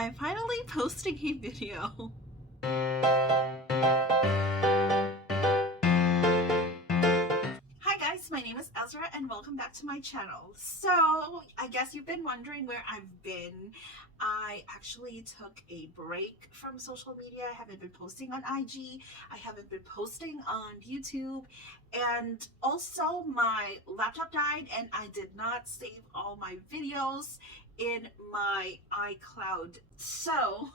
I'm finally posting a video. Hi guys, my name is Ezra and welcome back to my channel. So, I guess you've been wondering where I've been. I actually took a break from social media. I haven't been posting on IG. I haven't been posting on YouTube. And also my laptop died and I did not save all my videos in my iCloud. So,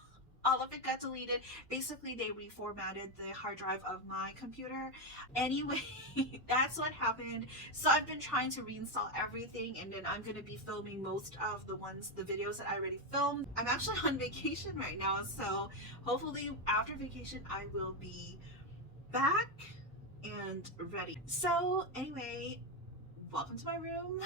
all of it got deleted. Basically, they reformatted the hard drive of my computer. Anyway, that's what happened. So I've been trying to reinstall everything, and then I'm going to be filming most of the videos that I already filmed. I'm actually on vacation right now, so hopefully after vacation I will be back and ready. So anyway, welcome to my room.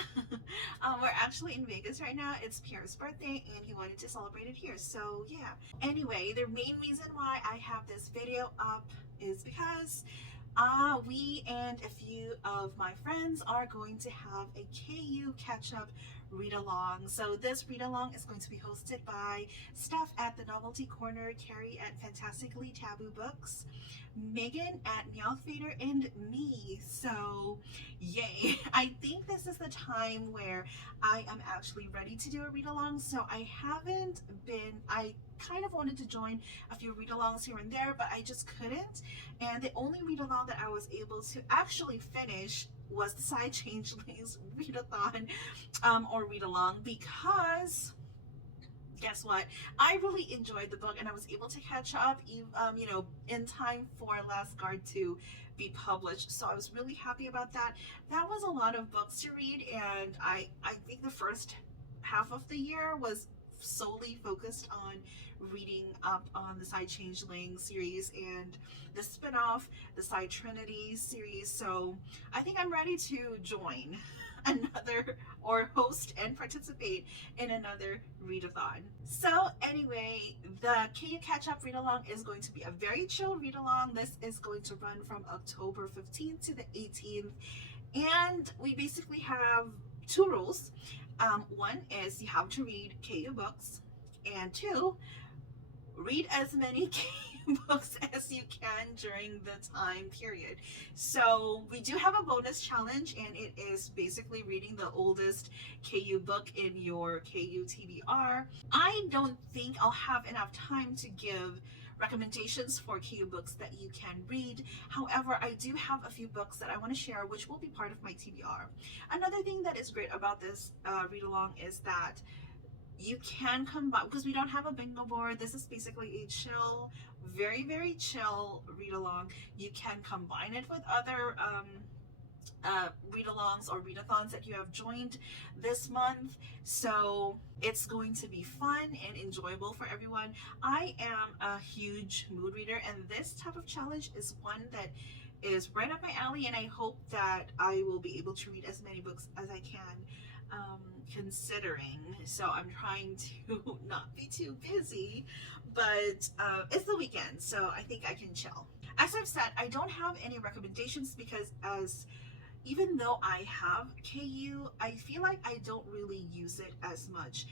We're actually in Vegas right now. It's Pierre's birthday and he wanted to celebrate it here. So yeah. Anyway, the main reason why I have this video up is because we and a few of my friends are going to have a KU Catch Up Read-Along. So this read-along is going to be hosted by Steph at the Novelty Corner, Carrie at Fantastically Taboo Books, Megan at Meowth Fader, and me. So yay. I think this is the time where I am actually ready to do a read-along. So I kind of wanted to join a few read-alongs here and there, but I just couldn't. And the only read-along that I was able to actually finish was the Side Changelings readathon or read-along, because guess what, I really enjoyed the book and I was able to catch up in time for Last Guard to be published. So I was really happy about that. That was a lot of books to read, and I think the first half of the year was solely focused on reading up on the Side Changeling series and the spin-off, the Side Trinity series. So I think I'm ready to join another, or host and participate in another readathon. So anyway, the KU Catch Up Read-Along is going to be a very chill read-along. This is going to run from October 15th to the 18th. And we basically have two rules. One is you have to read KU books, and two, read as many KU books as you can during the time period. So we do have a bonus challenge, and it is basically reading the oldest KU book in your KU TBR. I don't think I'll have enough time to give recommendations for KU books that you can read. However, I do have a few books that I want to share, which will be part of my TBR. Another thing that is great about this read-along is that you can combine, because we don't have a bingo board. This is basically a chill, very, very chill read-along. You can combine it with other read-alongs or readathons that you have joined this month. So it's going to be fun and enjoyable for everyone. I am a huge mood reader, and this type of challenge is one that is right up my alley, and I hope that I will be able to read as many books as I can, considering. So I'm trying to not be too busy, but it's the weekend, so I think I can chill. As I've said, I don't have any recommendations because even though I have KU, I feel like I don't really use it as much.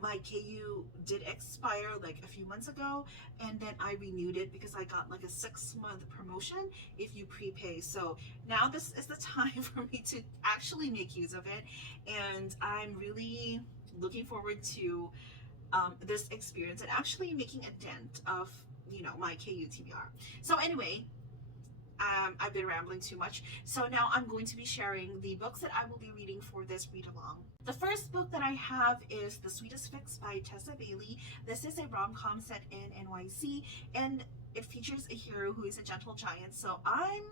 My KU did expire like a few months ago, and then I renewed it because I got like a 6-month promotion if you prepay. So now this is the time for me to actually make use of it, and I'm really looking forward to this experience and actually making a dent of my KU TBR. So anyway, I've been rambling too much. So now I'm going to be sharing the books that I will be reading for this read-along. The first book that I have is The Sweetest Fix by Tessa Bailey. This is a rom-com set in NYC, and it features a hero who is a gentle giant. So I'm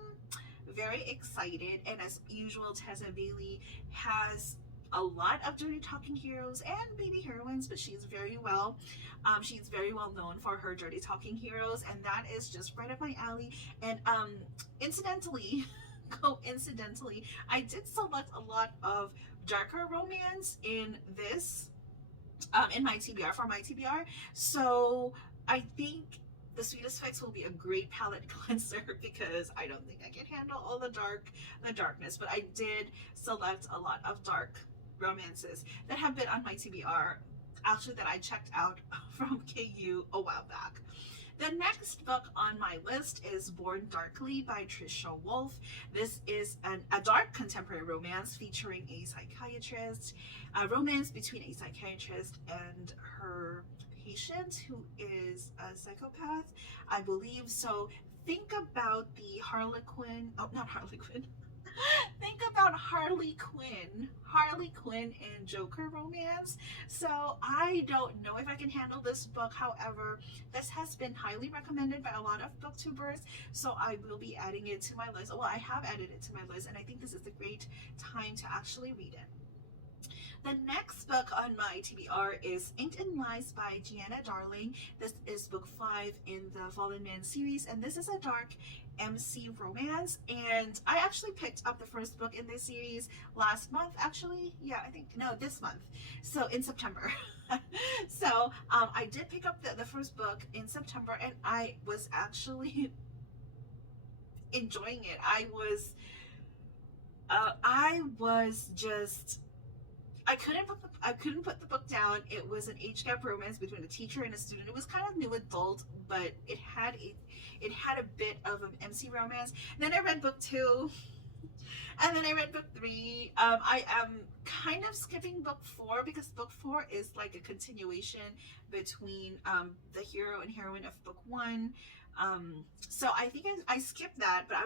very excited, and as usual, Tessa Bailey has a lot of dirty talking heroes and baby heroines, but she's very well known for her dirty talking heroes, and that is just right up my alley. And coincidentally, I did select a lot of darker romance in this in my TBR, for my TBR. So I think The Sweetest Fix will be a great palette cleanser because I don't think I can handle all the darkness, but I did select a lot of dark romances that have been on my TBR actually that I checked out from KU a while back. The next book on my list is Born Darkly by Trisha Wolfe. This is a dark contemporary romance featuring a psychiatrist, a romance between a psychiatrist and her patient who is a psychopath, I believe. So think about the Harlequin, oh, not Harlequin. Think about Harley Quinn and Joker romance. So I don't know if I can handle this book. However, this has been highly recommended by a lot of booktubers, so I will be adding it to my list. Well, I have added it to my list, and I think this is a great time to actually read it. The next book on my TBR is Inked in Lies by Gianna Darling. This is book 5 in the Fallen Man series, and this is a dark MC romance. And I actually picked up the first book in this series last month, actually. Yeah, I think, no, this month. So in September. So I did pick up the first book in September, and I was actually enjoying it. I was just, I couldn't put the book down. It was an age gap romance between a teacher and a student. It was kind of new adult, but it had a bit of an MC romance. Then I read book 2, and then I read book 3. I am kind of skipping book 4 because book 4 is like a continuation between the hero and heroine of book 1. So I think I skipped that, but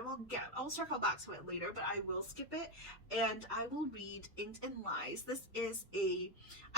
I'll circle back to it later, but I will skip it, and I will read Inked in Lies. This is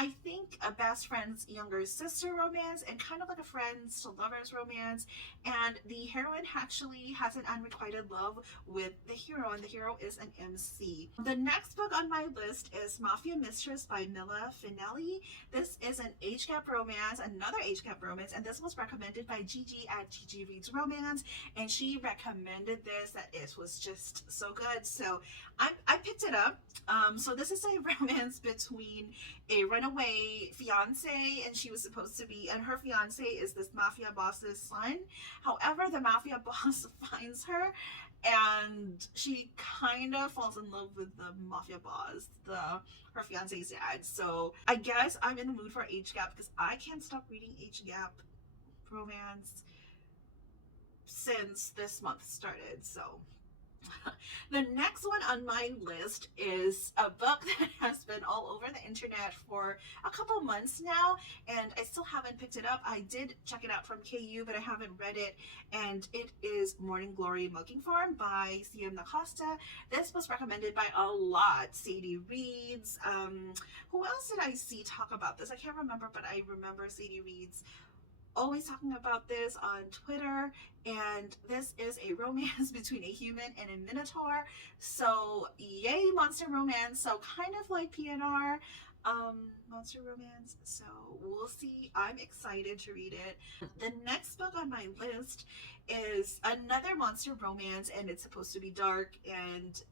I think a best friend's younger sister romance, and kind of like a friends to lovers romance, and the heroine actually has an unrequited love with the hero, and the hero is an MC. The next book on my list is Mafia Mistress by Mila Finelli. This is an age gap romance, another age gap romance, and this was recommended by Gigi at Gigi Reads Romance, and she recommended this, that it was just so good. So I picked it up. So this is a romance between a runaway fiance, and she was supposed to be, and her fiance is this mafia boss's son. However, the mafia boss finds her, and she kind of falls in love with the mafia boss, her fiance's dad. So I guess I'm in the mood for age gap because I can't stop reading age gap romance since this month started. So the next one on my list is a book that has been all over the internet for a couple months now, and I still haven't picked it up. I did check it out from KU, but I haven't read it, and it is Morning Glory Milking Farm by CM Nacosta. This was recommended by a lot. Sadie Reads. Who else did I see talk about this? I can't remember, but I remember Sadie Reads always talking about this on Twitter, and this is a romance between a human and a minotaur. So yay, monster romance. So kind of like PNR monster romance. So we'll see. I'm excited to read it. The next book on my list is another monster romance, and it's supposed to be dark, and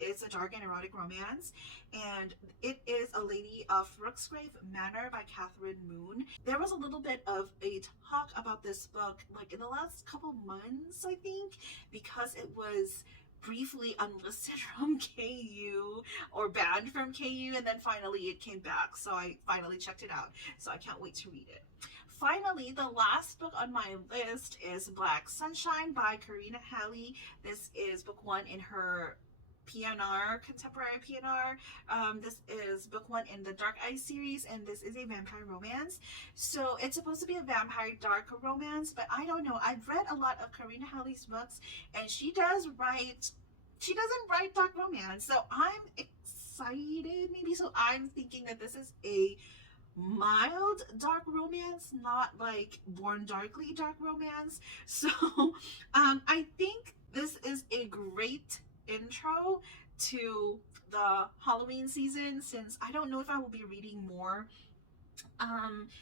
it's a dark and erotic romance, and it is A Lady of Rooksgrave Manor by Catherine Moon. There was a little bit of a talk about this book like in the last couple months, I think, because it was briefly unlisted from KU or banned from KU, and then finally it came back, so I finally checked it out. So I can't wait to read it. Finally, the last book on my list is Black Sunshine by Karina Halley. This is book 1 in her PNR, contemporary PNR. This is book 1 in the Dark Eye series, and this is a vampire romance. So it's supposed to be a vampire dark romance, but I don't know. I've read a lot of Karina Halley's books, and she doesn't write dark romance. So I'm excited, maybe. So I'm thinking that this is a mild dark romance, not like Born Darkly dark romance. So I think this is a great intro to the Halloween season, since I don't know if I will be reading more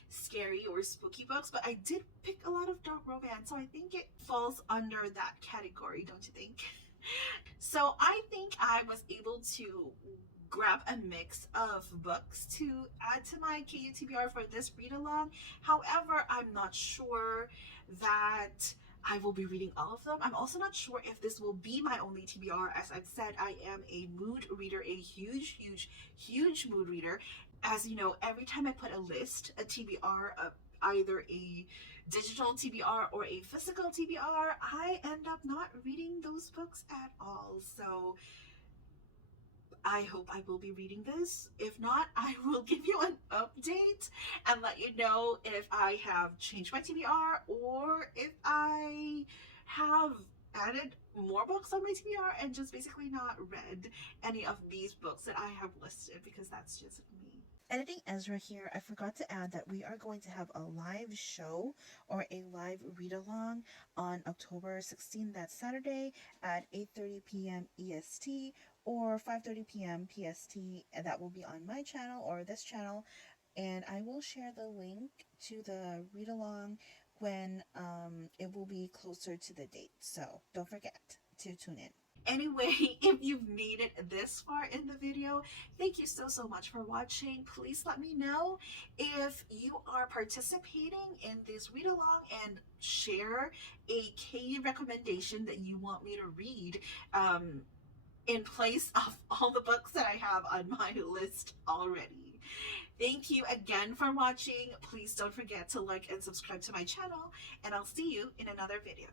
scary or spooky books, but I did pick a lot of dark romance, so I think it falls under that category, don't you think? So I think I was able to grab a mix of books to add to my KU TBR for this read along. However, I'm not sure that I will be reading all of them. I'm also not sure if this will be my only TBR. As I've said, I am a mood reader, a huge mood reader. as you know, every time I put a list, a TBR, either a digital TBR or a physical TBR, I end up not reading those books at all. So I hope I will be reading this. If not, I will give you an update and let you know if I have changed my TBR or if I have added more books on my TBR and just basically not read any of these books that I have listed, because that's just me. Editing Ezra here, I forgot to add that we are going to have a live show or a live read-along on October 16th, that's Saturday, at 8:30 p.m. EST or 5:30 p.m. PST, and that will be on my channel or this channel, and I will share the link to the read-along when it will be closer to the date, so don't forget to tune in. Anyway, if you've made it this far in the video, thank you so much for watching. Please let me know if you are participating in this read along, and share a KU recommendation that you want me to read in place of all the books that I have on my list already. Thank you again for watching. Please don't forget to like and subscribe to my channel, and I'll see you in another video.